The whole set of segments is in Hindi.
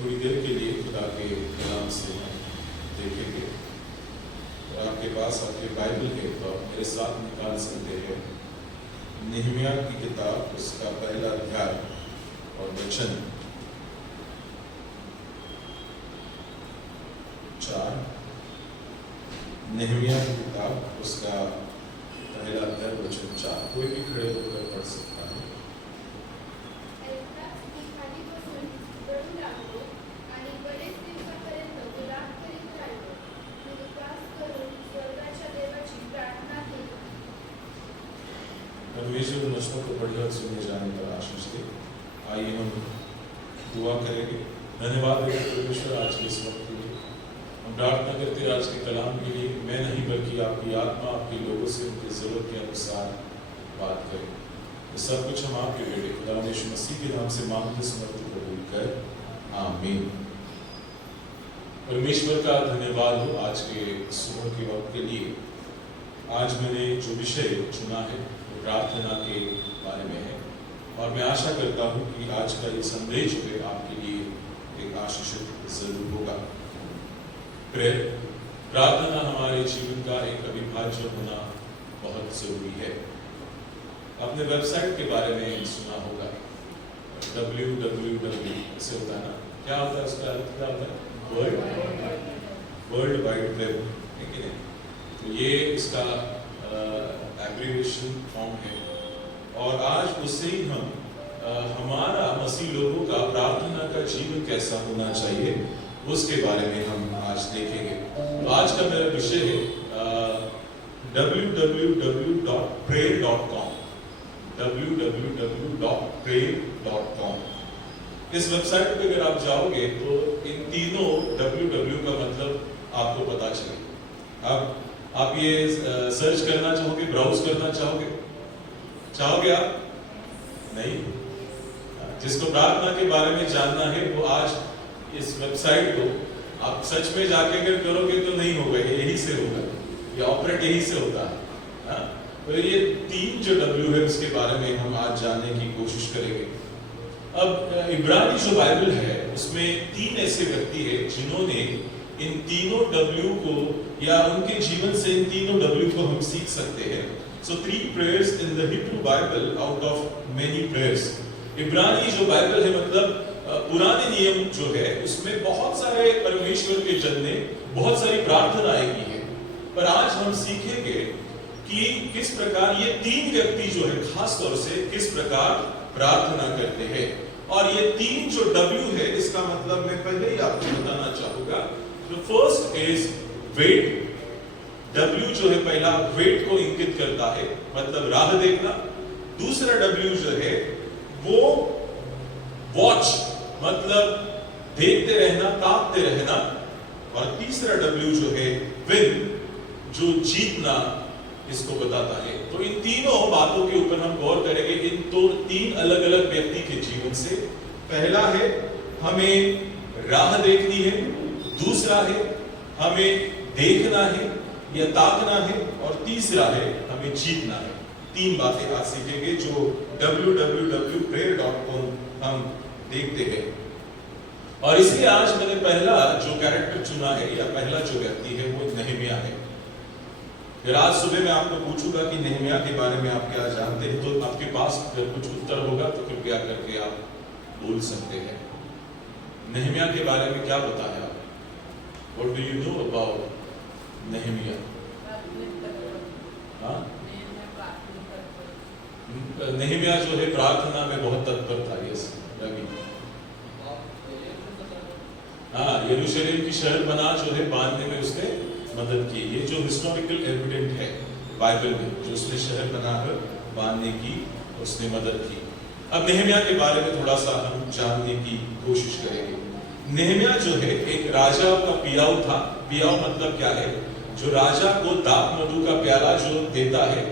थोड़ी देर के लिए खुदा के कलाम से हम देखेंगे। और आपके पास आपके बाइबल है तो आप मेरे साथ निकाल सकते हैं नहम्याह की किताब, उसका पहला अध्याय और वचन 4। नहम्याह की किताब, उसका पहला अध्याय वचन 4। कोई भी खड़े होकर पढ़ सकता है। परमेश्वर नस्लों को बढ़िया सुने जाने पर आशीष दे। आइए हम दुआ करेंगे। धन्यवाद देंगे परमेश्वर आज के इस वक्त के लिए। हम प्रार्थना करते हैं आज के कलाम के लिए, मैं नहीं बल्कि आपकी आत्मा आपके लोगों से उनकी जरूरत के अनुसार बात करें। ये सब कुछ हम आपके बेटे खुदा यीशु मसीह के नाम से मांगते समर्पित कबूल कर, आमीन। परमेश्वर का धन्यवाद हो आज के सुबह के वक्त के लिए। आज मैंने जो विषय चुना है वो प्रार्थना के बारे में है और मैं आशा करता हूँ कि आज का ये संदेश जो है आपके लिए एक आशीषित जरूर होगा। प्रेयर, प्रार्थना हमारे जीवन का एक अविभाज्य होना बहुत जरूरी है। आपने वेबसाइट के बारे में सुना होगा, www ऐसे होता है ना, क्या होता है उसका अर्थ, क्या होता है? वर्ल्ड वाइड वेब, ठीक है। तो ये इसका एब्रिविएशन फॉर्म है और आज उससे ही हम हमारा मसीह लोगों का प्रार्थना का जीवन कैसा होना चाहिए उसके बारे में हम आज देखेंगे। तो आज का मेरा विषय है www.prayer.com। www.prayer.com। इस वेबसाइट पे अगर आप जाओगे तो इन तीनों www का मतलब आपको पता चलेगा। अब आप ये सर्च करना चाहोगे, ब्राउज करना चाहोगे आप? नहीं। जिसको प्रार्थना के बारे में जानना है वो आज इस वेबसाइट को आप सच में जाके अगर करोगे तो नहीं होगा, यही से होगा, ये ऑपरेट यही से होता है। तो ये तीन जो W है उसके बारे में हम आज जानने की कोशिश करेंगे। अब इब्रानी जो बाइबल है उसमें तीन ऐसे व्यक्ति है जिन्होंने इन तीनों W को या उनके जीवन से इन तीनों W को हम सीख सकते हैं। So 3 prayers in the Hebrew Bible out of many prayers। इब्रानी जो बाइबल है मतलब पुराने नियम जो है उसमें बहुत सारे परमेश्वर के जन ने बहुत सारी प्रार्थनाएं की है, पर आज हम सीखेंगे कि किस प्रकार ये तीन व्यक्ति जो है खास तौर से किस प्रकार प्रार्थना करते हैं। और ये तीन जो W है इसका मतलब मैं पहले ही आपको बताना चाहूंगा। The first is wait। W जो है पहला वेट को इंगित करता है, मतलब राह देखना। दूसरा W जो है वो वॉच, मतलब देखते रहना, ताकते रहना। और तीसरा W जो है विन, जो जीतना इसको बताता है। तो इन तीनों बातों के ऊपर हम गौर करेंगे इन तो तीन अलग अलग व्यक्ति के जीवन से। पहला है हमें राह देखनी है, दूसरा है हमें देखना है या ताकना है, और तीसरा है हमें जीतना है। तीन बातें आज सीखेंगे जो www.prayer.com हम देखते हैं। और इसलिए आज मैंने पहला जो कैरेक्टर चुना है या पहला जो व्यक्ति है वो नहम्याह है। फिर आज सुबह मैं आपको पूछूंगा कि नहम्याह के बारे में आप क्या जानते हैं, तो आपके पास अगर कुछ उत्तर होगा तो कृपया करके आप बोल सकते हैं। नहम्याह के बारे में क्या पता है आप? What do you know about नहम्याह? नहम्याह जो है प्रार्थना में बहुत तत्पर था। यस रवि, हाँ, यरूशलेम की शहर बना जो है बांधने में उसने मदद की। ये जो हिस्टोरिकल एविडेंट है बाइबल में, जो उसने शहर बनाकर बांधने की उसने मदद की। अब नहम्याह के बारे में थोड़ा सा हम जानने की कोशिश करेंगे। नहम्याह जो है एक राजा का पियाऊ था। पियाऊ मतलब क्या है? जो राजा को दाख मधु का प्याला जो देता है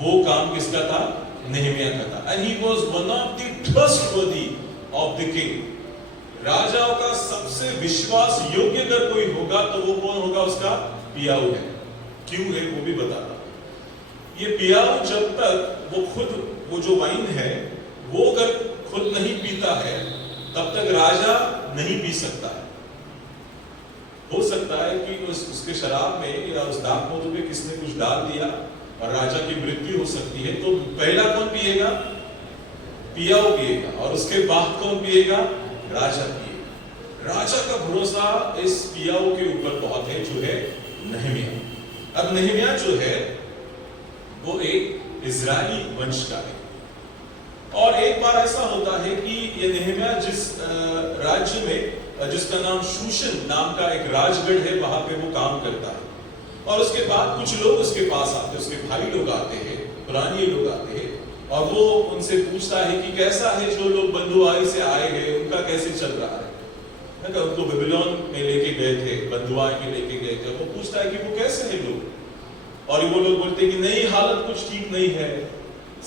वो काम किसका था? नहम्याह का था। And he was one of the trustworthy of the king. राजाओं का सबसे विश्वास योग्य अगर कोई होगा तो वो कौन होगा? उसका पियाऊ है। क्यों है वो भी बताता। ये पियाऊ जब तक वो खुद वो जो वाइन है वो अगर खुद नहीं पीता है तब तक राजा नहीं पी सकता है। हो सकता है कि उसके शराब में या उस दाखमधु में किसने कुछ डाल दिया और राजा की मृत्यु हो सकती है, तो पहला कौन पिएगा? पियाऊ पिएगा, और उसके बाद कौन पिएगा? राजा पिएगा। राजा का भरोसा इस पियाऊ के ऊपर बहुत है, जो है नहम्याह। अब नहम्याह जो है वो एक इजरायली वंश का है, और एक बार ऐसा होता है कि ये नहम्याह जिस राज्य में, जिसका नाम शूशन नाम का एक राजगढ़ है, वहां पे वो काम करता है। और उसके बाद कुछ लोग उसके पास आते हैं, उसके भाई लोग आते हैं, पुराने लोग आते हैं, और वो उनसे पूछता है कि कैसा है जो लोग बंधुआई से आए हैं, उनका कैसे चल रहा है। उनको बेबीलोन में लेके गए थे, बंधुआई में लेके गए थे। वो पूछता है कि वो कैसे हैं लोग, और वो लोग बोलते हैं कि नहीं, हालत कुछ ठीक नहीं है,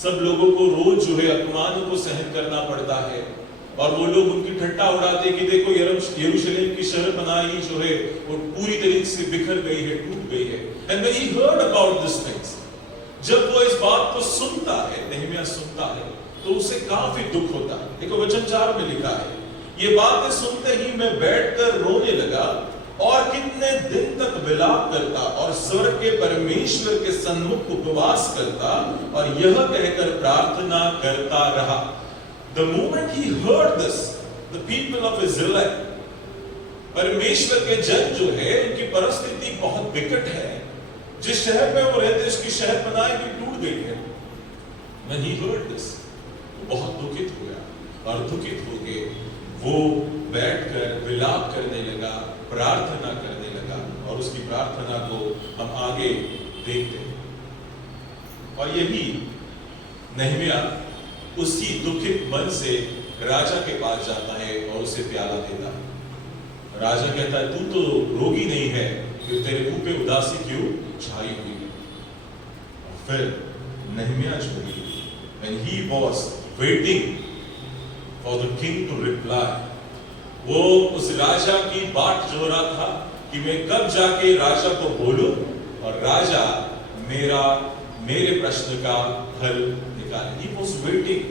सब लोगों को रोज जो है अपमानों को सहन करना पड़ता है। और वो लोग उनकी ठट्टा उड़ाते कि देखो यरूशलेम की शहर बनाई जो है वो पूरी तरीके से बिखर गई है, टूट गई है। And when he heard about this things, जब वो इस बात को सुनता है, नहम्याह सुनता है, तो उसे काफी दुख होता है। देखो वचन 4 में लिखा है, ये बातें सुनते ही मैं बैठकर रोने लगा और कितने दिन तक विलाप करता और स्वर्ग के परमेश्वर के सन्मुख उपवास करता और यह कहकर प्रार्थना करता रहा। The moment he heard this, the people of Israel, परमेश्वर के जन जो है, इनकी परिस्थिति बहुत विकट है। जिस शहर में वो रहते उसकी शहर बनाई भी टूट गई है। When he heard this, वो बहुत दुखित हुआ, और दुखित होके वो बैठकर विलाप करने लगा, प्रार्थना करने लगा, और उसकी प्रार्थना को हम आगे देखते हैं। और यही नहम्याह उसी दुखित मन से राजा के पास जाता है और उसे प्याला देता है। राजा कहता है, तू तो रोगी नहीं है, फिर तेरे मुंह पे उदासी क्यों छाई हुई है? और फिर नहम्याह जो है, when he was waiting for the king to reply, वो उस राजा की बाट जो रहा था कि मैं कब जाके राजा को बोलूं और राजा मेरे प्रश्न का हल निकाले। He was waiting,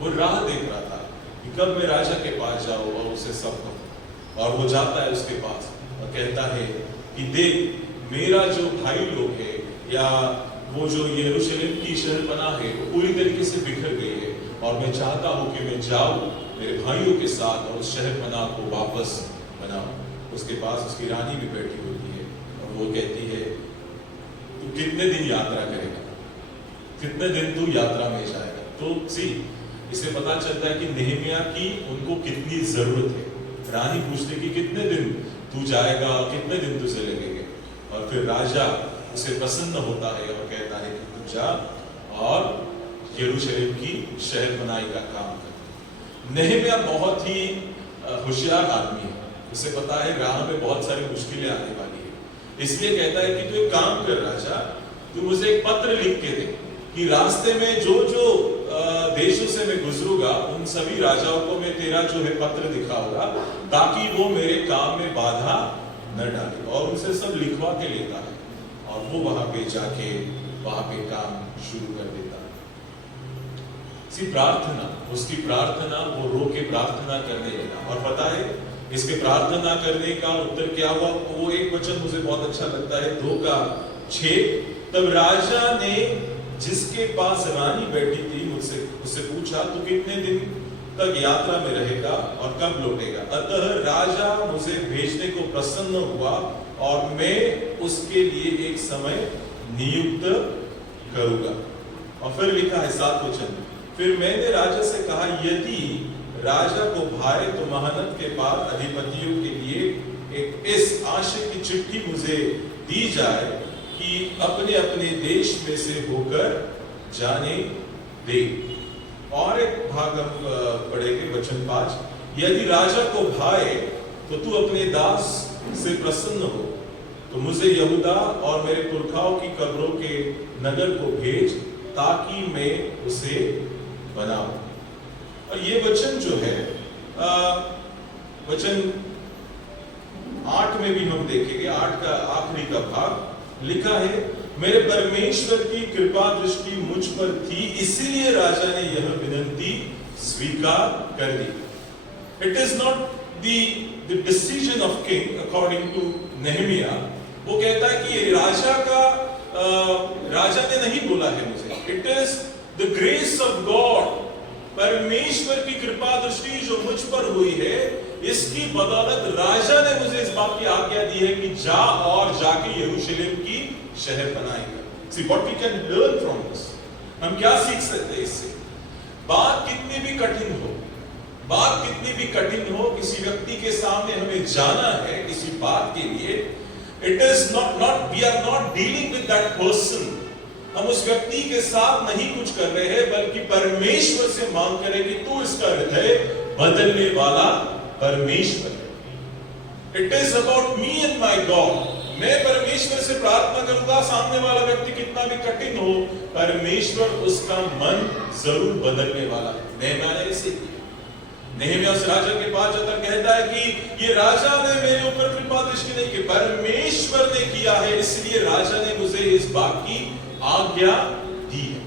वो राह देख रहा था कि कब मैं राजा के पास जाऊं और उसे सब कहूं। और वो जाता है उसके पास और कहता है कि देख, मेरा जो भाई लोग है, या वो जो यरूशलेम की शहर बना है, वो पूरी तरीके से बिखर गई है, और मैं चाहता हूं कि मैं जाऊं मेरे भाइयों के साथ और उस शहर बना को वापस बनाऊं। उसके पास उसकी रानी भी बैठी होती है, और वो कहती है, तू कितने दिन यात्रा करेगा, कितने दिन तू यात्रा में जाएगा? तो इससे पता चलता है कि नहम्याह की उनको कितनी जरूरत है। रानी पूछती कि कितने दिन तू जाएगा, कितने दिन तुझे लगेंगे? और फिर राजा उसे प्रसन्न होता है और कहता है कि तू जा और यरूशलेम की शहर बनाई का काम कर। नहम्याह बहुत ही होशियार आदमी है, उसे पता है राह में बहुत सारी मुश्किलें आने वाली है, इसलिए कहता है कि तू एक काम कर राजा, तू मुझे एक पत्र लिख के दे कि रास्ते में जो देशों से मैं गुजरूंगा, उन सभी राजाओं को मैं तेरा जो है पत्र दिखाऊंगा, ताकि वो मेरे काम में बाधा न डाले। और उनसे सब लिखवा के लेता है, और वो वहां पे जाके वहां पे काम शुरू कर देता है। प्रार्थना, उसकी प्रार्थना, वो रो के प्रार्थना करने लगा। और पता है इसके प्रार्थना करने का उत्तर क्या हुआ? वो एक वचन मुझे बहुत अच्छा लगता है, 2:6। तब राजा ने जिसके पास रानी बैठी थी उससे पूछा, तू कितने दिन तक यात्रा में रहेगा और कब लौटेगा? अतः राजा मुझे भेजने को प्रसन्न हुआ और मैं उसके लिए एक समय नियुक्त करूंगा। और फिर लिखा है 7 वचन, फिर मैंने राजा से कहा, यदि राजा को भाए तो महानद के बाद अधिपतियों के लिए एक इस आशय की चिट्ठी मुझे दी जाए कि अपने अपने देश में से होकर जाने दे। और एक भाग हम पढ़ेंगे, वचन 5, यदि राजा को भाए तो तू अपने दास से प्रसन्न हो, तो मुझे यहूदा और मेरे पुरखाओं की कब्रों के नगर को भेज, ताकि मैं उसे बनाऊं। और ये वचन जो है, वचन 8 में भी हम देखेंगे, 8 का आखिरी का भाग लिखा है, मेरे परमेश्वर की कृपा दृष्टि मुझ पर थी, इसीलिए राजा ने यह विनती स्वीकार कर ली। It is not the decision of king according to Nehemiah, वो कहता है कि ये राजा ने नहीं बोला है मुझे, it is the grace of God, परमेश्वर की कृपा दृष्टि जो मुझ पर हुई है, इसकी बदौलत राजा ने मुझे इस बात की आज्ञा दी है कि जा और जाके यरूशलेम की शहर बनाएगा। See what we can learn from this, हम क्या सीख सकते हैं इससे? बात कितनी भी कठिन हो, बात कितनी भी कठिन हो, किसी व्यक्ति के सामने हमें जाना है किसी बात के लिए, it is not we are not dealing with that person, हम उस व्यक्ति के साथ नहीं कुछ कर रहे हैं, बल्कि परमेश्वर से मांग करें कि तू इसका हृदय बदलने वाला परमेश्वर है। It is about me and my God, मैं परमेश्वर से प्रार्थना करूंगा, सामने वाला व्यक्ति कितना भी कठिन हो, परमेश्वर उसका मन जरूर बदलने वाला है। नेहमिया ने इसे किया। नेहमिया उस राजा के पास जाकर कहता है कि ये राजा ने मेरे ऊपर कृपा दृष्टि नहीं की, परमेश्वर ने किया है, इसलिए राजा ने मुझे इस बात की आज्ञा दी है।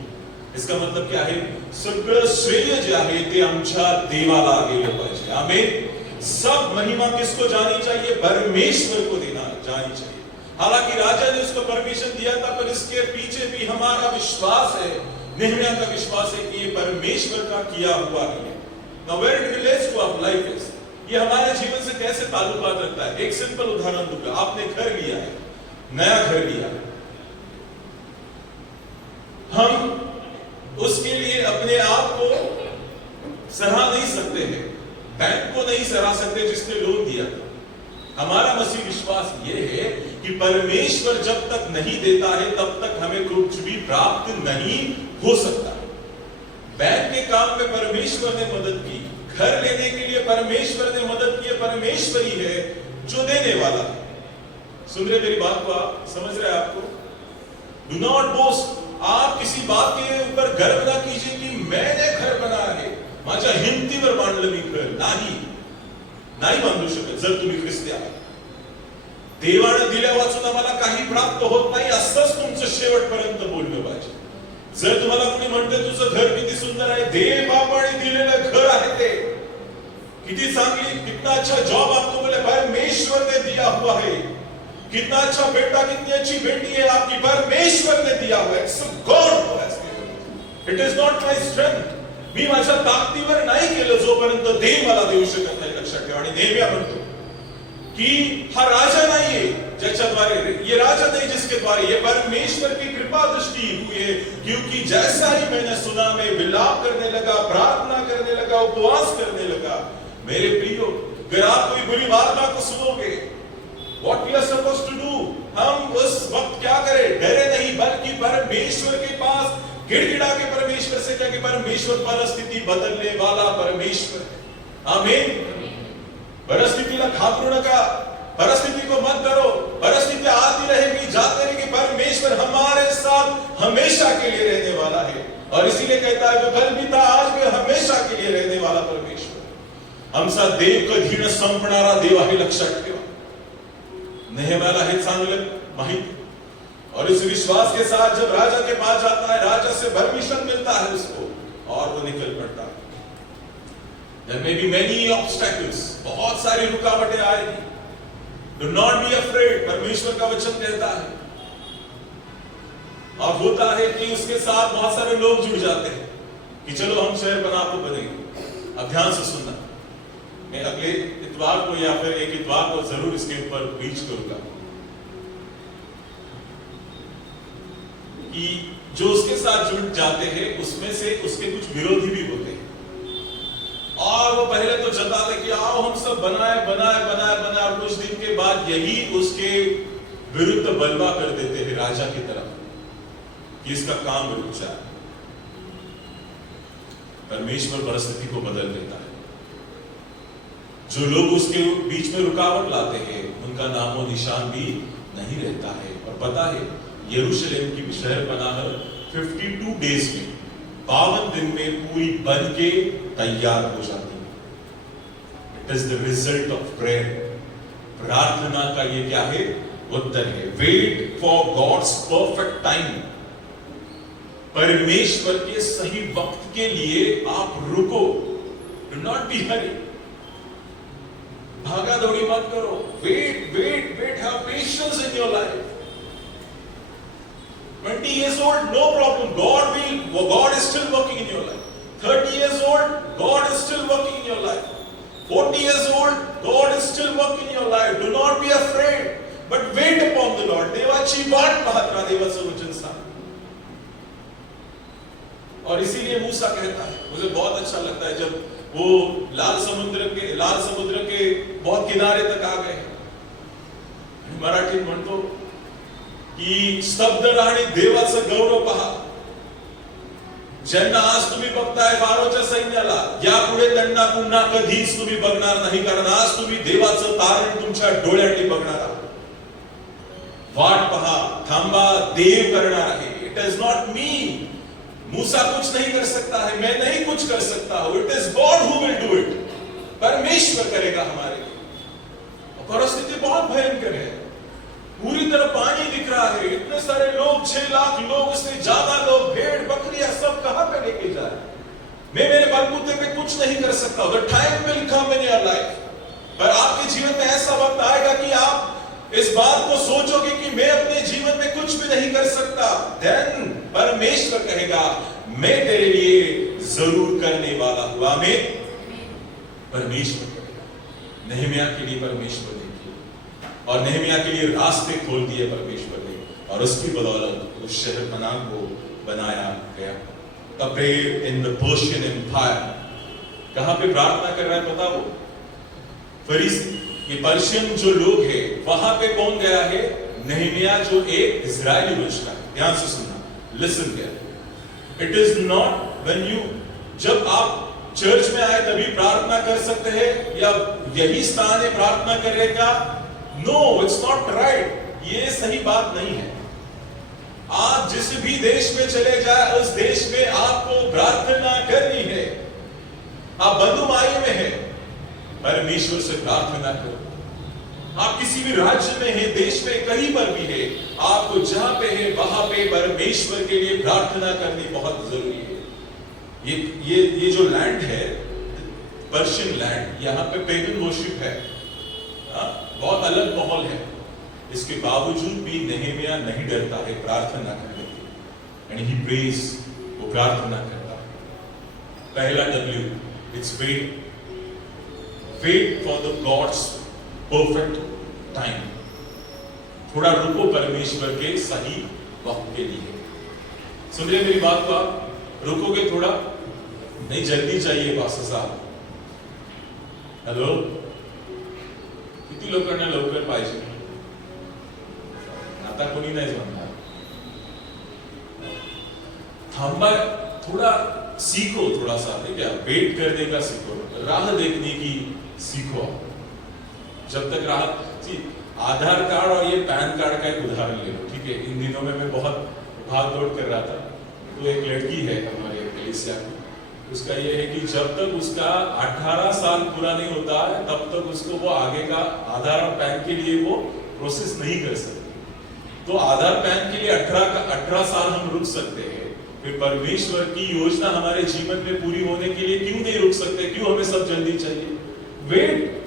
इसका मतलब क्या है? सगळं श्रेय जे आहे ते आमच्या देवाला गेलं पाहिजे। आमीन। सब महिमा किसको जानी चाहिए? परमेश्वर को देना जानी चाहिए। हालांकि राजा ने उसको परमिशन दिया था, पर इसके पीछे भी हमारा विश्वास है, नेहमिया का विश्वास है कि ये परमेश्वर का किया हुआ है। Now where it relates to our life is, ये हमारे जीवन से कैसे ताल्लुकात रखता है? एक सिंपल उदाहरण दूंगा। आपने घर लिया है, नया घर लिया है, हम उसके लिए अपने आप को सराह नहीं सकते हैं, बैंक को नहीं सराह सकते जिसने लोन दिया था। हमारा मसीह विश्वास ये है कि परमेश्वर जब तक नहीं देता है तब तक हमें कुछ भी प्राप्त नहीं हो सकता। बैंक के काम में परमेश्वर ने मदद की, घर लेने के लिए परमेश्वर ने मदद की, परमेश्वर ही है जो देने वाला है। सुन रहे मेरी बात को? आप समझ रहे हैं? आपको डू नॉट बोस्ट, आप किसी बात के ऊपर गर्व ना कीजिए कि मैंने घर बनाया है, माझ्या हिमतीवर बांधलं मी घर, नाही बांधू शकत जर तुम्ही ख्रिस्ती आहात। देवाने दिल्या वाचून आम्हाला काही प्राप्त होत नाही, असंच तुमचं शेवटपर्यंत बोललं पाहिजे। जर तुम्हाला कोणी म्हणते तुझं घर किती सुंदर आहे, देव बापाने दिलेलं घर आहे ते, किती चांगली, कितना अच्छा जॉब आपको मिला, परमेश्वर ने दिया हुआ है, कितना अच्छा बेटा, कितनी अच्छी बेटी है आपकी, परमेश्वर ने दिया हुआ है। It's God who has given, it is not my strength, मी माझ्या ताकदीवर नाही केलं जोपर्यंत देव मला देऊ शकत नाही। लक्षात ठेवा। आणि नेहमिया म्हणतो कि हा राजा नहीं है ज्याच्या द्वारे, ये राजा नहीं जिसके द्वारे, ये परमेश्वर की कृपा दृष्टि हुई है, क्योंकि जैसा ही मैंने सुना, मैं विलाप करने लगा, प्रार्थना करने लगा, उपवास करने लगा। मेरे प्रियो, अगर आप कोई बुरी वार्ता को सुनोगे, what we are supposed to do, हम उस वक्त क्या करें? डरे नहीं, बल्कि परमेश्वर के पास गिड़गिड़ा के परमेश्वर से क्या कि परमेश्वर परिस्थिति बदलने वाला परमेश्वर है। आमीन। परिस्थितीला घाबरू नका, परिस्थिति को मत डरो, परिस्थिति आती रहेगी, जाती रहेगी, परमेश्वर हमारे साथ हमेशा के लिए रहने वाला है। और इसीलिए कहता है, जो कल भी था आज भी हमेशा के लिए रहने वाला परमेश्वर, आमचा देव कधी न संपणारा देव आहे। लक्षात ठेवा। नेहमियाला हे चांगलं माहिती, और इस विश्वास के साथ जब राजा के पास जाता है, राजा से परमिशन मिलता है उसको, और वो निकल पड़ता है। There may be many obstacles, बहुत सारी रुकावटें आएगी। Do not be afraid, परमेश्वर का वचन कहता है। और होता है कि उसके साथ बहुत सारे लोग जुड़ जाते हैं कि चलो हम शहर बना को बनेंगे। अब ध्यान से सुनना, मैं अगले इतवार को या फिर एक इतवार को जरूर इसके ऊपर प्रीच करूंगा कि जो उसके साथ जुड़ जाते हैं उसमें से उसके कुछ विरोधी भी होते हैं, और वो पहले तो जताते कि आओ हम सब बनाए, और कुछ दिन के बाद यही उसके विरुद्ध बलवा कर देते हैं राजा की तरफ कि इसका काम रुक जाए। परमेश्वर परिस्थिति को बदल देता है। जो लोग उसके बीच में रुकावट लाते हैं उनका नामो निशान भी नहीं रहता है। और पता है, यरूशलेम की शहर बनाकर 52 डेज में, 52 दिन में पूरी बन के तैयार हो जाती है। It is the result of prayer. प्रार्थना का ये क्या है? उत्तर है। Wait for God's perfect time. परमेश्वर के सही वक्त के लिए आप रुको। Do not be hurry. भागा दौड़ी मत करो. Wait, have patience in your life. 20 years old, no problem. God is still working in your life. 30 years old, God is still working in your life. 40 years old, God is still working in your life. Do not be afraid, but wait upon the Lord. देवाची वाट पाहत राहा, देवाचं वचन सांग. और इसीलिए मूसा कहता है, मुझे बहुत अच्छा लगता है जब वो लाल समुद्र के बहुत किनारे तक आ गए. मराठीत म्हणतो की स्तब्ध राहणे देवाचं गौरव पहा. ज्यांना आज तुम्ही बघताय फारोच्या सैन्याला, यापुढे त्यांना पुन्हा कधीच तुम्ही बघणार नाही, कारण आज तुम्ही देवाचं तारण तुमच्या डोळ्यांनी बघणार आहात. वाट पहा, थांबा, देव करणार आहे. It is not me. Musa कुछ नहीं कर सकता है, मैं नहीं कुछ कर सकता हूं. It is God who will do it. परमेश्वर करेगा हमारे लिए. परिस्थिति बहुत भयंकर है. पूरी तरह पानी दिख रहा है. इतने सारे लोग, 6 लाख लोग, उससे ज्यादा लोग, भेड़ बकरियां सब कहां पे लेके जा रहे हैं. मैं मेरे बलबूते पे कुछ नहीं कर सकता. The time will come in your life. पर आपके जीवन में ऐसा वक्त आएगा कि आप इस बात को सोचोगे कि मैं अपने जीवन में कुछ भी नहीं कर सकता. देन परमेश्वर कहेगा मैं तेरे लिए जरूर करने वाला हूं. आमीन. परमेश्वर करेगा. नहम्याह के लिए परमेश्वर ने किया और नहम्याह के लिए रास्ते खोल दिए परमेश्वर ने, और उसकी बदौलत उस शहर पनाह को बनाया गया. A prayer in the Persian Empire. कहां पे प्रार्थना कर रहा है पता? वो फरीसी, ये पर्शियन जो लोग हैं, वहां पे कौन गया है? नहम्याह, जो एक इजरायली बच्चा है. ध्यान से सुनना. Listen there. It is not when you, जब आप चर्च में आए तभी प्रार्थना कर सकते हैं, या यही स्थान है प्रार्थना करने का? No, it's not right. ये सही बात नहीं है. आप जिस भी देश में चले जाए, उस देश में आपको प्रार्थना करनी है. आप बंधुमाई में है, परमेश्वर से प्रार्थना करो. आप किसी भी राज्य में है, देश में, कहीं पर भी है, आपको जहां पे है वहां पे परमेश्वर के लिए प्रार्थना करनी बहुत जरूरी है. ये जो लैंड है, पर्शियन लैंड, यहाँ पे पेगन वर्शिप है. बहुत अलग माहौल है. इसके बावजूद भी नहम्याह नहीं डरता है प्रार्थना करने की. एंड ही प्रेज, वो प्रार्थना करता है. पहला W, it's wait. Wait for the God's perfect time. थोड़ा रुको परमेश्वर के सही वक्त के लिए. सुन रहे मेरी बात को? आप रुकोगे थोड़ा? नहीं, जल्दी चाहिए पास्टर साहब. हॅलो, किती लोकांना लवकर पाहिजे? आता कोणी नाही म्हणणार. थांबा, थोड़ा सीखो. थोड़ा सा नहीं क्या, वेट करने का सीखो, राह देखने की सीखो. जब तक राह, आधार कार्ड और ये पैन कार्ड का एक उदाहरण ले लो. ठीक है, इन दिनों में मैं बहुत भाग दौड़ कर रहा था. तो एक लड़की है हमारे कलीसिया की, उसका ये है कि जब तक उसका 18 साल पूरा नहीं होता है, तब तक उसको वो आगे का आधार और पैन के लिए वो प्रोसेस नहीं कर सकती. तो आधार पैन के लिए 18 साल हम रुक सकते हैं. फिर परमेश्वर की योजना हमारे जीवन में पूरी होने के लिए क्यों नहीं रुक सकते? क्यों हमें सब जल्दी चाहिए? वेट,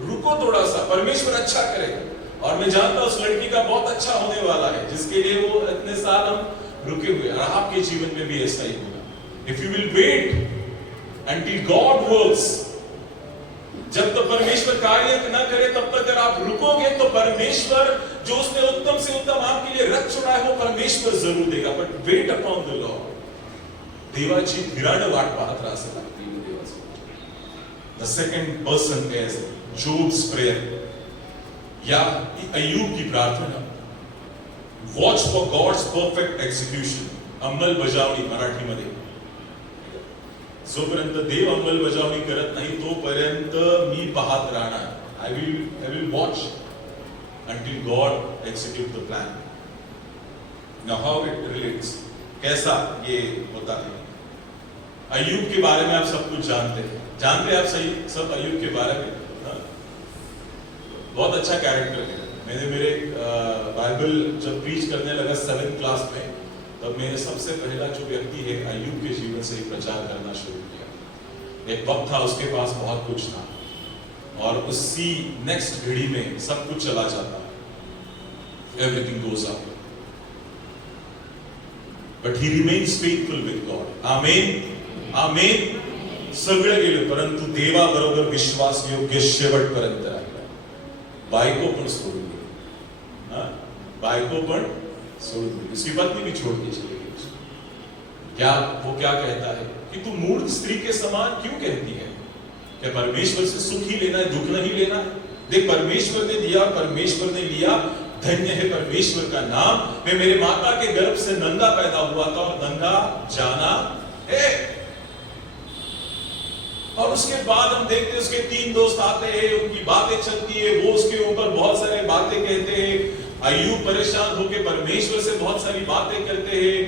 रुको थोड़ा सा. परमेश्वर अच्छा करेगा. और मैं जानता हूं उस लड़की का बहुत अच्छा होने वाला है, जिसके लिए वो इतने साल हम रुके हुए. और आपके जीवन में भी ऐसा ही होगा. If you will wait until God works, जब तक परमेश्वर कार्य न करे तब तक अगर आप रुकोगे तो परमेश्वर जो उसने उत्तम से उत्तम आपके लिए रख छोड़ा है वो परमेश्वर जरूर देगा. But wait upon the Lord. देवाची धीराने वाट पाहत राहा असं लागते देवाचं. The second person is Job's prayer, या अय्यूब की प्रार्थना. Watch for God's perfect execution. अंमलबजावणी मराठीमध्ये. जोपर्यंत देव अंमलबजावणी करत नाही तोपर्यंत मी पाहत राहणार. I will watch until God execute the plan. Now how it relates? कैसा ये होता है? अय्यूब के बारे में आप सब कुछ जानते हैं आप सही सब अय्यूब के बारे में. बहुत अच्छा कैरेक्टर है. मैंने मेरे बाइबल जब प्रीच करने लगा 7th क्लास में, तब मैंने सबसे पहला जो व्यक्ति है अय्यूब के जीवन से प्रचार करना शुरू किया. एक वक्त था उसके पास बहुत कुछ था और उसी नेक्स्ट घड़ी में सब कुछ चला जाता है, everything goes up, but he remains faithful with God. Amen, amen. सगळे गेले परंतु देवाबरोबर विश्वास योग्य शेवटपर्यंत राहिला. बायको पण सोडून गेली, बायको पण सोडून गेली, उसकी पत्नी भी छोड़ के चली गई. क्या वो क्या कहता है कि तू मूर्ख स्त्री के समान क्यों कहती है? क्या परमेश्वर से सुख ही लेना है, दुख नहीं लेना है? देख, परमेश्वर ने दिया, परमेश्वर ने लिया, धन्य है परमेश्वर का नाम. मैं मेरे माता के गर्भ से नंगा पैदा हुआ था और नंगा जाना है. और उसके बाद हम देखते हैं उसके 3 दोस्त आते हैं, उनकी बातें चलती है, वो उसके ऊपर बहुत सारे बातें कहते हैं. अय्यूब परेशान होकर परमेश्वर से बहुत सारी बातें करते हैं,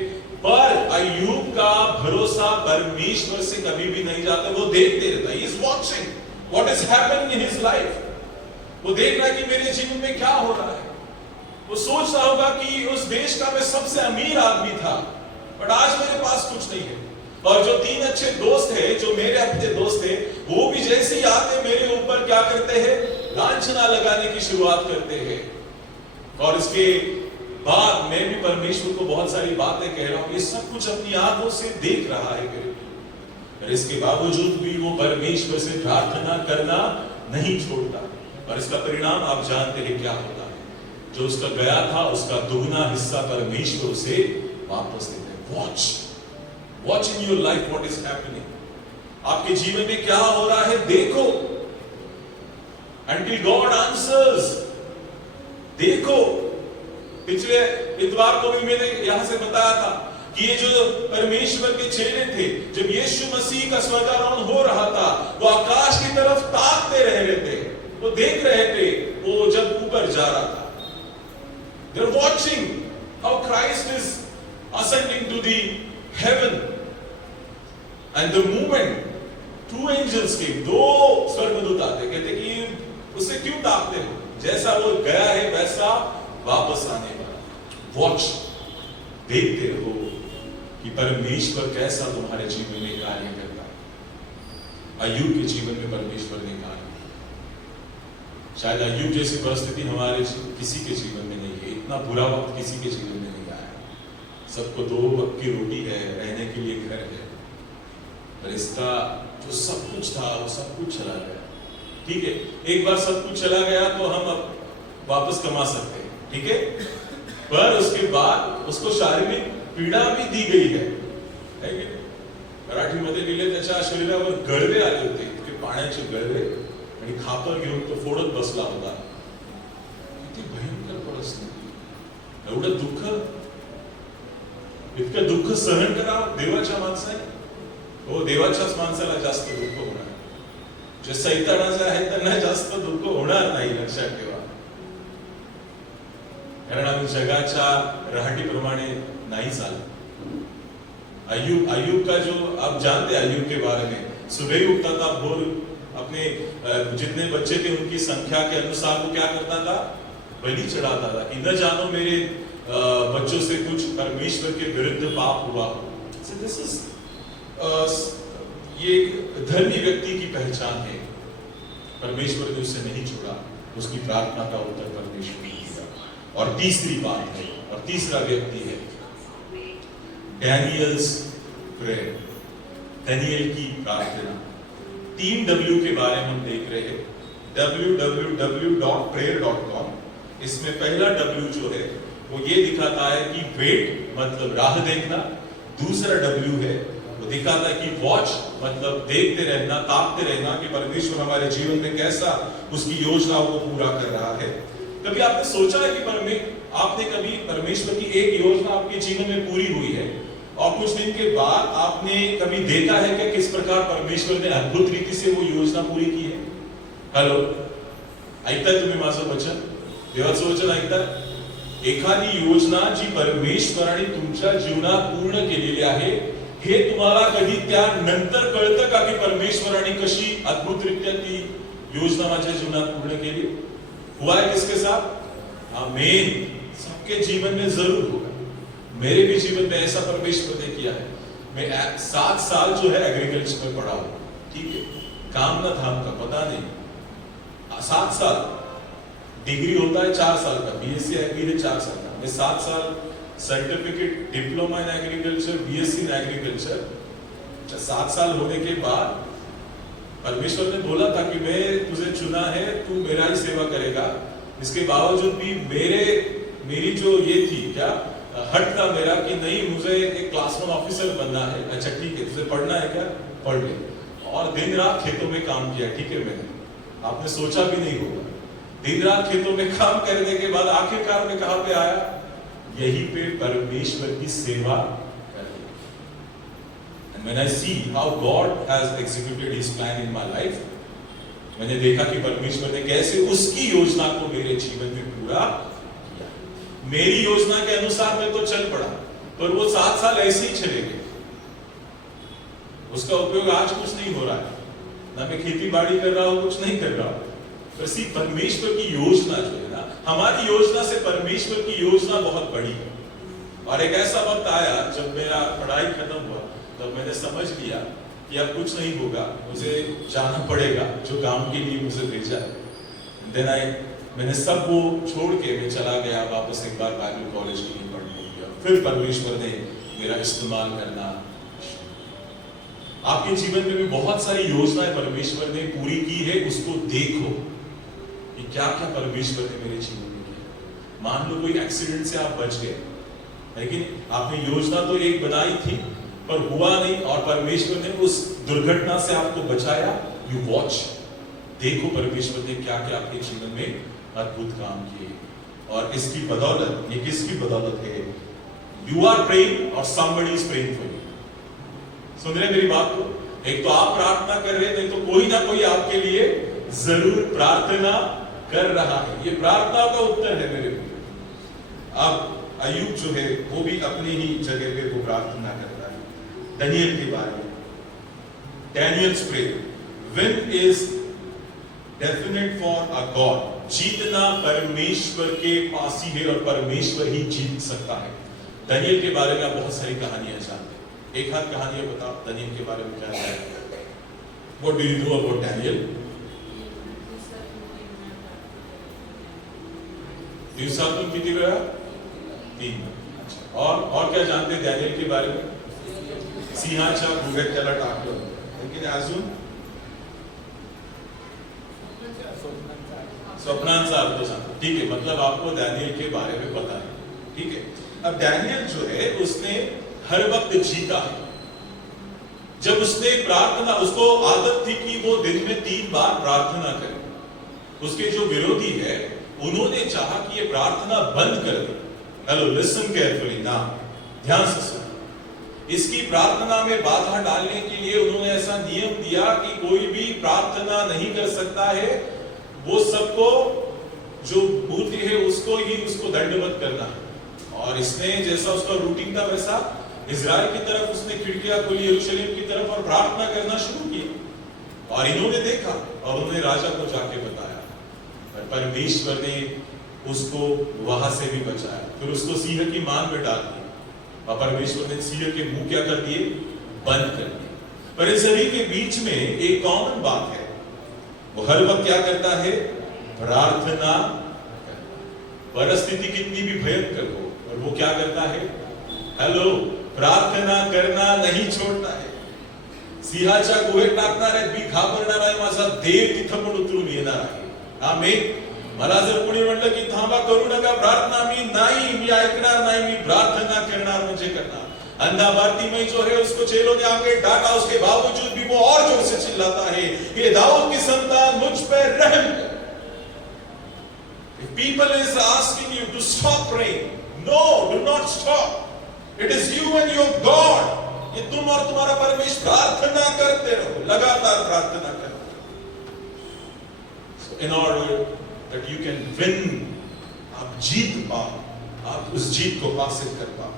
पर अय्यूब का भरोसा परमेश्वर से कभी भी नहीं जाता. वो देखते रहता है, he is watching what is happening in his life. वो देख रहा है कि मेरे जीवन में क्या हो रहा है. वो सोच रहा होगा कि उस देश का मैं सबसे अमीर आदमी था, बट आज मेरे पास कुछ नहीं है. और जो 3 अच्छे दोस्त हैं, जो मेरे अपने दोस्त हैं, वो भी जैसे ही आते मेरे ऊपर क्या करते हैं, लांछना लगाने की शुरुआत करते हैं. और इसके बाद मैं भी परमेश्वर को बहुत सारी बातें कह रहा हूं, ये सब कुछ अपनी आंखों से देख रहा है मेरे. और इसके बावजूद भी वो परमेश्वर से प्रार्थना करना नहीं छोड़ता. और इसका परिणाम आप जानते हैं क्या होता है. जो उसका गया था उसका दुगना हिस्सा परमेश्वर उसे वापस देते हैं. Watch in your life what is happening. आपके जीवन में क्या हो रहा है देखो. Until God answers, देखो. पिछले इतवार को भी मैंने यहां से बताया था कि ये जो परमेश्वर के चेले थे, जब यीशु मसीह का स्वर्गारोहण हो रहा था, वो आकाश की तरफ ताकते रहे थे, वो देख रहे थे वो जब ऊपर जा रहा था. They are watching how Christ is ascending to the heaven, and the moment 2 angels came, 2 स्वर्गदूत आते, कहते कि उससे क्यों ताकते हो, जैसा वो गया है वैसा वापस आने वाला. वॉच, देखते रहो कि परमेश्वर कैसा तुम्हारे जीवन में कार्य करता है. अय्यूब के जीवन में परमेश्वर ने कार्य किया. शायद अय्यूब जैसी परिस्थिति हमारे किसी के जीवन में नहीं है. इतना बुरा वक्त किसी के जीवन में नहीं आया. सबको 2 वक्त की रोटी है, रहने के लिए घर है, पर इसका जो सब कुछ था वो सब कुछ चला गया. ठीक है, एक बार सब कुछ चला गया तो हम अब वापस कमा सकते हैं, ठीक है, पर उसके बाद उसको शारीरिक पीडा भी दी गई है. मराठीमध्ये लिहिले त्याच्या शरीरावर गळवे आले होते, ते पाण्याचे गळवे, आणि खापर घेऊन तो फोडत बसला होता. किती भयंकर परिस्थिती. एवढं दुःख, इतकं दुःख सहन करा देवाच्या माणसाने. हो, देवाच्याच माणसाला जास्त दुःख होणार. जे सैतानाचे आहे त्यांना जास्त दुःख होणार नाही, लक्षात ठेवा. कारण आम्ही जगाच्या रहाटीप्रमाणे नाही चालत. अय्यूब का जो आप जानते हैं अय्यूब के बारे में, सुबह उठता था, भोर अपने जितने बच्चे थे उनकी संख्या के अनुसार वो क्या करता था, बलि चढ़ाता था कि न जानो मेरे बच्चों से कुछ परमेश्वर के विरुद्ध पाप हुआ हो. दिस इज ये धर्मी व्यक्ति की पहचान है. परमेश्वर ने उसे नहीं छोड़ा, उसकी प्रार्थना का उत्तर परमेश्वर ने दिया. और तीसरी बात है, और तीसरा व्यक्ति है डैनियल्स प्रेयर. दानियेल की प्रार्थना. 3 W के बारे में हम देख रहे हैं, www.prayer.com. इसमें पहला W जो है वो ये दिखाता है कि वेट मतलब राह देखना. दूसरा W है वो दिखाता है कि वॉच मतलब देखते रहना, ताकते रहना कि परमेश्वर हमारे जीवन में कैसा उसकी योजनाओं को पूरा कर रहा है. कभी आपने सोचा है कि आपने कभी परमेश्वर की एक योजना आपके जीवन में पूरी हुई है और कुछ दिन के बाद आपने कभी देखा है कि किस प्रकार परमेश्वर ने अद्भुत रीति से वो योजना पूरी की है? हॅलो, ऐकताय तुम्ही माझं वचन? देवाचं वचन ऐकताय? एखादी योजना जी परमेश्वराने तुमच्या जीवनात पूर्ण केलेली आहे, हे तुम्हाला कधी त्यानंतर कळतं का की परमेश्वराने कशी अद्भुतरित्या ती योजना माझ्या जीवनात पूर्ण केली? हुआ है किसके साथ? आमीन. सबके जीवन में जरूर होगा. मेरे भी जीवन में ऐसा परमेश्वर ने किया है. मैं 7 साल जो है एग्रीकल्चर में पढ़ा हूं, ठीक है, काम ना धाम का पता नहीं, 7 साल डिग्री होता है, 4 साल का बीएससी एग्री है 4 साल का, मैं 7 साल certificate diploma in agriculture, BSc in agriculture, 7 साल होने के बाद परमेश्वर ने बोला था कि मैं तुझे चुना है, तू मेरा ही सेवा करेगा। इसके बावजूद भी मेरी जो ये थी क्या हट था मेरा कि नहीं मुझे एक क्लास 1 ऑफिसर बनना है। अच्छा ठीक है, तुझे पढ़ना है क्या, पढ़ ले। और दिन रात खेतों में काम किया, ठीक है, मैंने, आपने सोचा भी नहीं होगा, दिन रात खेतों में काम करने के बाद आखिरकार में कहां पे आया, यहीं पे परमेश्वर की सेवा करने। And when I see how God has executed His plan in my life, मैंने देखा कि परमेश्वर ने कैसे उसकी योजना को मेरे जीवन में पूरा किया। मेरी योजना के अनुसार मैं तो चल पड़ा, पर वो 7 साल ऐसे ही चले गए, उसका उपयोग आज कुछ नहीं हो रहा है, ना मैं खेती बाड़ी कर रहा हूं, कुछ नहीं कर रहा हूं। पर परमेश्वर की योजना जो है ना, हमारी योजना से परमेश्वर की योजना बहुत बड़ी है। और एक ऐसा वक्त आया जब मेरा पढ़ाई खत्म हुआ, तब मैंने समझ लिया कि अब कुछ नहीं होगा, मुझे जाना पड़ेगा जो काम के लिए मुझे भेजा है। देन मैंने सब वो छोड़ के मैं चला गया वापस एक बार बाइबल कॉलेज के लिए पढ़ने गया। फिर परमेश्वर ने मेरा इस्तेमाल करना। आपके जीवन में भी बहुत सारी योजनाएं परमेश्वर ने पूरी की है, उसको देखो कि क्या क्या परमेश्वर ने मेरे जीवन में किया। मान लो कोई एक्सीडेंट से आप बच गए, लेकिन आपने योजना तो एक बनाई थी पर हुआ नहीं, और परमेश्वर ने उस दुर्घटना से आपको बचाया। यू वॉच, देखो परमेश्वर ने क्या क्या आपके जीवन में अद्भुत काम किए। और इसकी बदौलत, ये किसकी बदौलत है, यू आर प्रेइंग और somebody is praying for you. सुन रहे मेरी बात को, एक तो आप प्रार्थना कर रहे, नहीं तो कोई ना कोई आपके लिए जरूर प्रार्थना कर रहा है। ये प्रार्थना का उत्तर है मेरे को। अब अय्यूब जो है वो भी अपनी ही जगह पे वो प्रार्थना करता है। दानियल के बारे में, Daniel's prayer, win is definite for a God। जीतना परमेश्वर के पास ही है और परमेश्वर ही जीत सकता है। दानियल के बारे में आप बहुत सारी कहानियां जानते हैं, एक हाथ कहानियां बताओ दानियल के बारे में क्या है। What do you know about Daniel? दिवसातून किती वेळा? 3। अच्छा, और क्या जानते हैं दानियल के बारे में? सिंहाच्या गुहेत त्याला टाकलं, लेकिन अजून स्वप्नांचा अर्थ सांगतो। ठीक है, मतलब आपको दानियल के बारे में पता है। ठीक है, अब दानियल जो है उसने हर वक्त जीता है। जब उसने प्रार्थना, उसको आदत थी कि वो दिन में 3 बार प्रार्थना करे। उसके जो विरोधी है उन्होंने चाहा कि ये प्रार्थना बंद कर दे। हेलो, लिसन केयरफुली ना, ध्यान से सुनो। इसकी प्रार्थना में बाधा डालने के लिए उन्होंने ऐसा नियम दिया कि कोई भी प्रार्थना नहीं कर सकता है, वो सबको जो मूर्ति है उसको दंडवत करना है। और इसने जैसा उसका रूटीन था वैसा इजराइल की तरफ उसने खिड़कियां खोली, यरूशलेम की तरफ, और प्रार्थना करना शुरू किया। और इन्होंने देखा और उन्होंने राजा को जाके बताया, और परमेश्वर ने उसको वहां से भी बचाया। फिर उसको सिंह की मान में डाल दिया, और परमेश्वर ने सिंह के मुंह क्या कर दिए, बंद कर दिए। पर इन सभी के बीच में एक कॉमन बात है, वो हर वक्त क्या करता है, प्रार्थना। परिस्थिति कितनी भी भयंकर हो, और वो क्या करता है, हेलो, प्रार्थना करना नहीं छोड़ता है। सिंहाच्या गुहेत टाकणार आहे, मी घाबरणार आहे, माझा देव तिथं पण उतरून येणार आहे। आमेन। मला जर कोणी म्हटलं की थांबा, करू नका प्रार्थना, मी ऐकणार नाही, मी प्रार्थना करणार म्हणजे करणार। अंधा बारतीमई जो है उसको चेलों ने आके डांटा, उसके बावजूद भी वो और जोर से चिल्लाता है, ये दाऊद की संतान मुझ पर रहम कर। If people is asking you to stop praying, no, do not stop. It is you and your God. ये तुम और तुम्हारा परमेश्वर प्रार्थना करते रहो, लगातार प्रार्थना करते रहो। So in order that you can win, आप जीत पाओ, आप उस जीत को हासिल कर पाओ।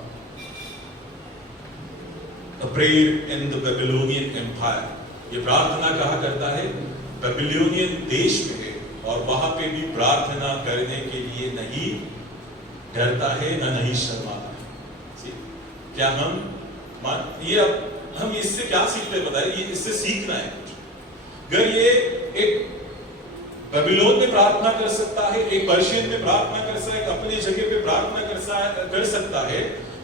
A prayer in the Babylonian Empire, ये प्रार्थना कहा करता है बेबीलोनियन देश में है, और वहां पे भी प्रार्थना करने के लिए नहीं डरता है, ना नहीं शर्माता है। क्या हम इससे क्या सीखते हैं बताइए, ये इससे सीखना है कुछ। अगर ये एक बेबीलोन में प्रार्थना कर सकता है, एक पर्शियन में प्रार्थना कर सकता है, अपनी जगह पे प्रार्थना कर सकता है,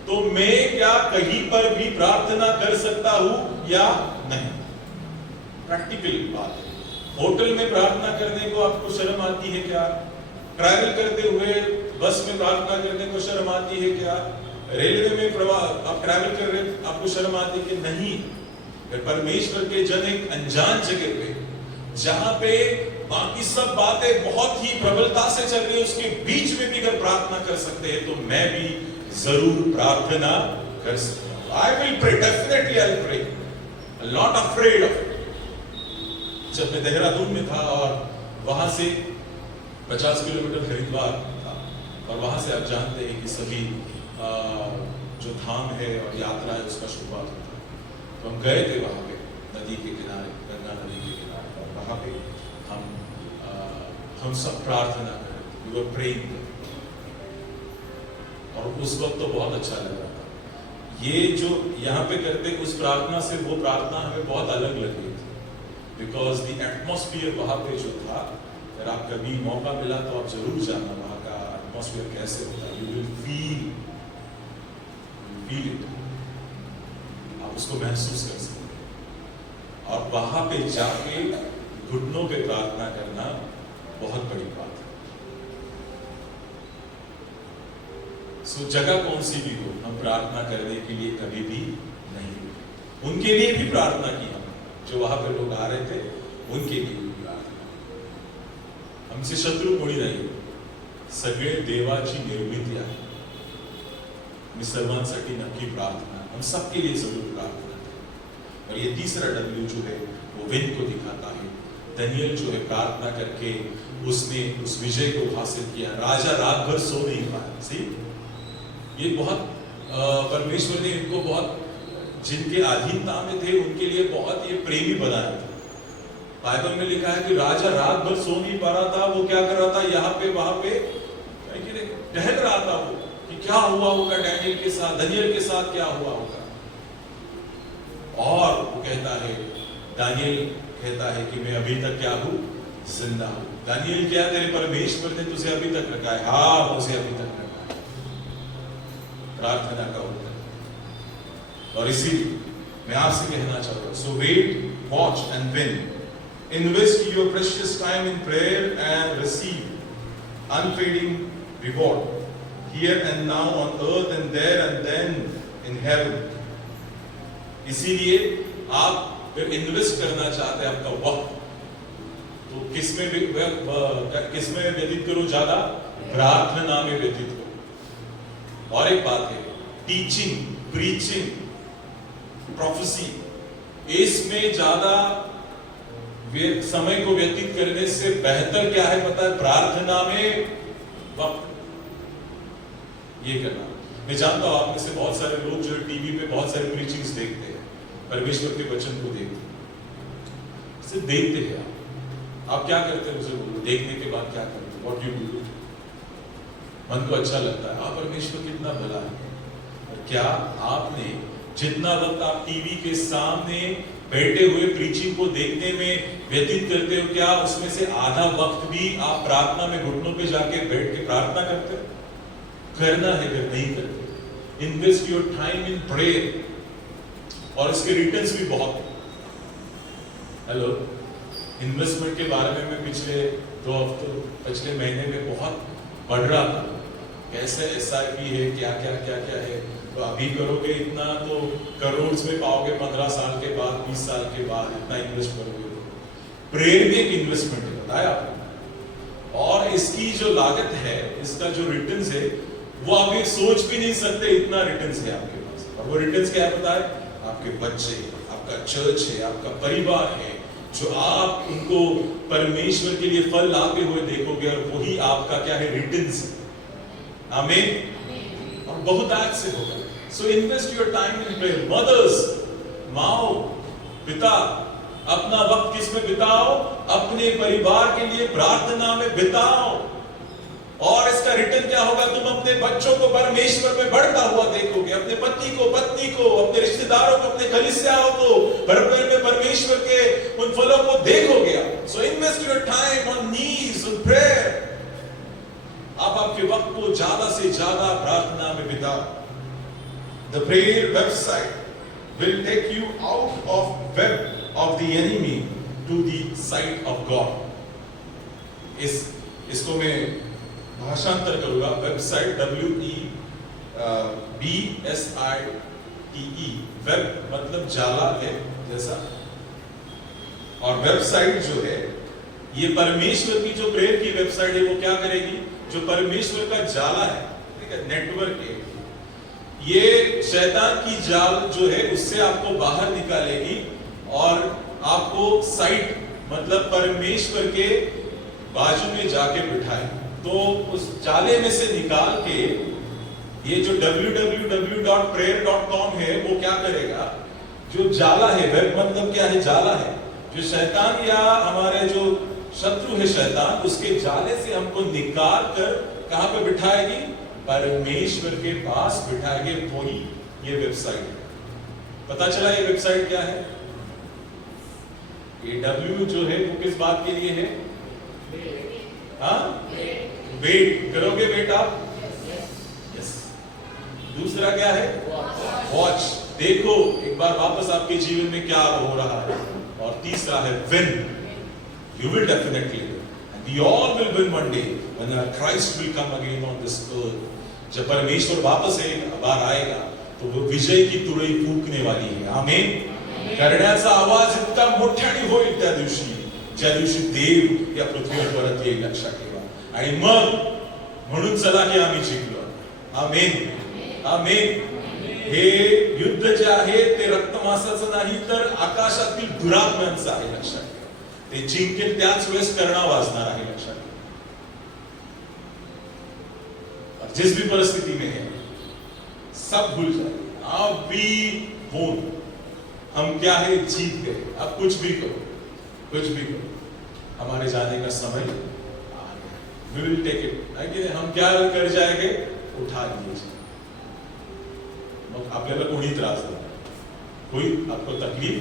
तो मैं क्या कहीं पर भी प्रार्थना कर सकता हूं या नहीं? प्रैक्टिकल बात है। होटल में प्रार्थना करने को आपको शर्म आती है क्या? ट्रैवल करते हुए बस में प्रार्थना करने को शर्म आती है क्या? रेलवे में आप ट्रैवल कर रहे हैं, आपको शर्म आती है कि नहीं? परमेश्वर के जन एक अनजान जगह पे, जहां पे बाकी सब बातें बहुत ही प्रबलता से चल रही है, उसके बीच में भी अगर प्रार्थना कर सकते हैं, तो मैं भी जरूर प्रार्थना कर सकता हूं। I will pray, definitely I'll pray. I'm not afraid of it. जब मैं देहरादून में था और वहां से 50 किलोमीटर हरिद्वार था, और वहां से आप जानते हैं कि सभी जो धाम है और यात्रा है उसका शुरुआत होता है। तो हम गए थे वहां पे नदी के किनारे, गंगा नदी के किनारे, और वहां पे हम सब प्रार्थना कर रहे थे, we were praying। और उस वक्त तो बहुत अच्छा लग रहा था। ये जो यहाँ पे करते उस प्रार्थना से वो प्रार्थना हमें बहुत अलग लगी थी, बिकॉज द एटमॉस्फियर वहां पे जो था, अगर आप कभी मौका मिला तो आप जरूर जाना, वहां का एटमॉस्फियर कैसे होता है, यू विल फील इट, आप उसको महसूस कर सकते हैं। और वहां पे जाके घुटनों पे प्रार्थना करना बहुत बड़ी बात है। सो जगह कौन सी भी हो, हम प्रार्थना करने के लिए कभी भी नहीं रुके। उनके लिए भी प्रार्थना की हमने, जो वहां पे लोग आ रहे थे उनके लिए भी प्रार्थना। हमसे शत्रु कोणी नाही, सगळे देवाची निर्मिती आहे। मी सर्वांसाठी नक्की प्रार्थना, हम सबके लिए जरूर प्रार्थना करें। और ये तीसरा डब्ल्यू जो है वो विन को दिखाता है। दानियल जो है प्रार्थना करके उसने उस विजय को हासिल किया। राजा रात भर सो नहीं पाया। सी, ये बहुत परमेश्वर ने इनको बहुत, जिनके अधीनता में थे उनके लिए बहुत ये प्रेमी बनाया था। बाइबल में लिखा है कि राजा रात भर सो नहीं पा रहा था। वो क्या कर रहा था, यहाँ पे वहां पे टहल रहा था वो, कि क्या हुआ होगा डैनियल के साथ, दानियल के साथ क्या हुआ होगा। और वो कहता है, दानियल कहता है कि मैं अभी तक क्या हूं, जिंदा हूं। दानियल, क्या तेरे परमेश्वर ने तुझे अभी तक रखा है? हाँ, मुझे अभी तक रखा है। प्रार्थना का उत्तर। और इसीलिए मैं आपसे कहना चाहता हूं, so wait, watch and win. Invest your precious time in prayer and receive unfading reward here and now on earth and there and then in heaven। इसीलिए आप अगर इन्वेस्ट करना चाहते हैं आपका वक्त, तो किसमें व्यतीत करो? ज्यादा प्रार्थना में व्यतीत करो। और एक बात है, टीचिंग, प्रीचिंग, प्रोफेसी, इसमें ज्यादा समय को व्यतीत करने से बेहतर क्या है पता है? प्रार्थना में वक्त ये करना। मैं जानता हूं आप में से बहुत सारे लोग जो टीवी पे बहुत सारे प्रीचिंग्स देखते हैं, परमेश्वर के वचन को देखते हैं, सिर्फ देखते हैं। आप क्या करते हैं? मुझे बोलो, देखने के बाद क्या करते हैं? What you do? मन को अच्छा लगता है, परमेश्वर कितना भला है। और क्या आपने जितना वक्त आप टीवी के सामने बैठे हुए प्रीचिंग को देखने में व्यतीत करते हो, क्या उसमें से आधा वक्त भी आप प्रार्थना में घुटनों पे जाके बैठ के प्रार्थना करते हो? करना है, अगर नहीं करते, invest your time in prayer. और इसके रिटर्न्स भी बहुत। हेलो, इन्वेस्टमेंट के बारे में मैं पिछले महीने में बहुत पढ़ रहा था, कैसे SIP है, क्या क्या क्या क्या है। तो अभी करोगे इतना तो करोड़ में पाओगे 15 साल के बाद, 20 साल के बाद इतना इन्वेस्ट करोगे। प्रेयर में एक इन्वेस्टमेंट है, बताया आपको। और इसकी जो लागत है, इसका जो रिटर्न्स है, वो आप ये सोच भी नहीं सकते, इतना रिटर्न्स है आपके पास। और वो रिटर्न्स क्या है पता है? आपके बच्चे, आपका चर्च है, आपका परिवार है, जो आप उनको परमेश्वर के लिए फल लाते हुए देखोगे, और वही आपका क्या है? रिटर्न्स है। आमीन। और बहुत आज से होगा। So invest your time in prayer. Mothers, माओ, पिता, अपना वक्त किसमें बिताओ? अपने परिवार के लिए प्रार्थना में बिताओ। और इसका रिटर्न क्या होगा? तुम अपने बच्चों को परमेश्वर में बढ़ता हुआ देखोगे, अपने पति को, पत्नी को, अपने रिश्तेदारों को, अपने कलीसियाओं को परमेश्वर के उन फलों को देखोगे। So invest your time on knees आपके वक्त को ज्यादा से ज्यादा प्रार्थना में बिताओ। The prayer website will take you out of web of the enemy to the side of God. इसको मैं भाषांतर करूंगा। वेबसाइट WEBSITE, वेब मतलब जाला है जैसा, और वेबसाइट जो है ये परमेश्वर की जो प्रेयर की वेबसाइट है वो क्या करेगी, जो परमेश्वर का जाला है, ठीक है, नेटवर्क है, ये शैतान की जाल जो है उससे आपको बाहर निकालेगी और आपको साइट मतलब परमेश्वर के बाजू में जाके बिठाएगी। तो उस जाले में से निकाल के ये जो www.prayer.com है वो क्या करेगा, जो जाला है, वेब मतलब क्या है, जाला है, जो शैतान या हमारे जो शत्रु है शैतान, उसके जाले से हमको निकाल कर कहां पे बिठाएगी, परमेश्वर के पास बिठाएंगे। वही ये वेबसाइट है। पता चला ये वेबसाइट क्या है? ये W जो है वो किस बात के लिए है? हाँ, वेट करोगे बेटा? यस। दूसरा क्या है? वॉच, देखो एक बार वापस आपके जीवन में क्या हो रहा है। और तीसरा है win, you will definitely win, we all will win one day when our Christ will come again on this earth. जब परमेश्वर वापस एक बार आएगा तो वो विजय की तुरई फूकने वाली है। आमीन। करण्याचा आवाज इतका मोठ्याने होईल त्या दिवशी, ज्या दिवशी देव या पृथ्वीवर परत येईल, लक्षात ठेवा। आणि मग म्हणून चला की आम्ही जिंकलो। आमीन, आमीन। हे युद्ध जे आहे ते रक्तमांसाचं नाही तर आकाशातील दुरात्म्यांचं आहे, लक्षात ठेवा। ते जिंकेल त्याच वेळेस करणा वाजणार आहे, लक्षात ठेवा। जिस भी परिस्थिति में है सब भूल जाए, आप भी वोन, हम क्या है, जीत गए। अब कुछ भी करो, कुछ भी करो, हमारे जाने का समय आ गया। We will take it, है कि हम क्या कर जाएंगे, उठा लीजिए। मग आपल्याला कोणी त्रास देणार, कोई आपको तकलीफ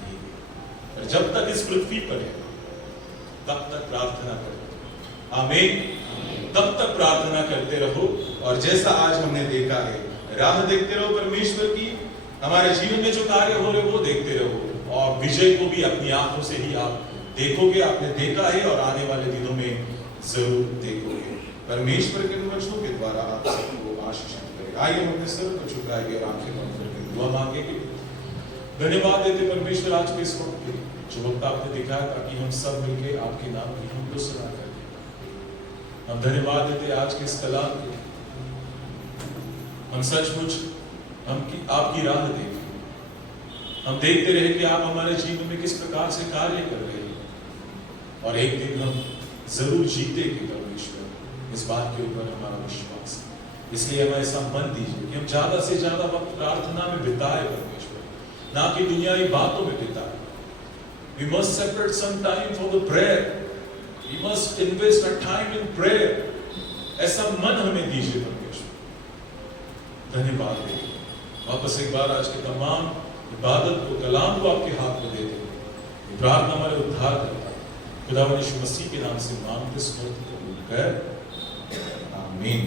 नहीं देगा। और जब तक इस पृथ्वी पर है तब तक प्रार्थना करो। आमीन। तब तक प्रार्थना करते रहो। और जैसा आज हमने देखा है, राह देखते रहो परमेश्वर की, हमारे जीवन में जो कार्य हो रहे वो देखते रहो, और विजय को भी अपनी आंखों से ही आप देखोगे। आपने देखा है और आने वाले दिनों में जरूर देखोगे। परमेश्वर के वचनों के द्वारा आप सबको आशीषित करेगा। आइए हम अपने सर को झुकाएंगे और आंखें बंद करके दुआ मांगेंगे। धन्यवाद देते परमेश्वर आज के इस वक्त के जो वक्त आपने दिखाया, ताकि हम सब मिलकर आपके नाम की हम को सुना करें। हम धन्यवाद देते आज के इस कलाम के, हम सचमुच आपकी राह देखें, हम देखते रहे कि आप हमारे जीवन में किस प्रकार से कार्य कर रहे हैं, और एक दिन हम जरूर जीतेंगे परमेश्वर। इस बात के ऊपर हमारा विश्वास है। इसलिए हमें ऐसा मन दीजिए कि हम ज्यादा से ज्यादा वक्त प्रार्थना में बिताए परमेश्वर, ना कि दुनियावी बातों में बिताए। We must separate some time for the prayer. We must invest our time in prayer. ऐसा मन हमें दीजिए परमेश्वर। धन्यवाद दें। वापस एक बार आज के तमाम इबादत को, कलाम को आपके हाथ में देते हैं। प्रार्थना हमारे उद्धार करता है। खुदावंद यीशु मसीह के नाम से मांगते स्तुति कबूल कर। आमीन।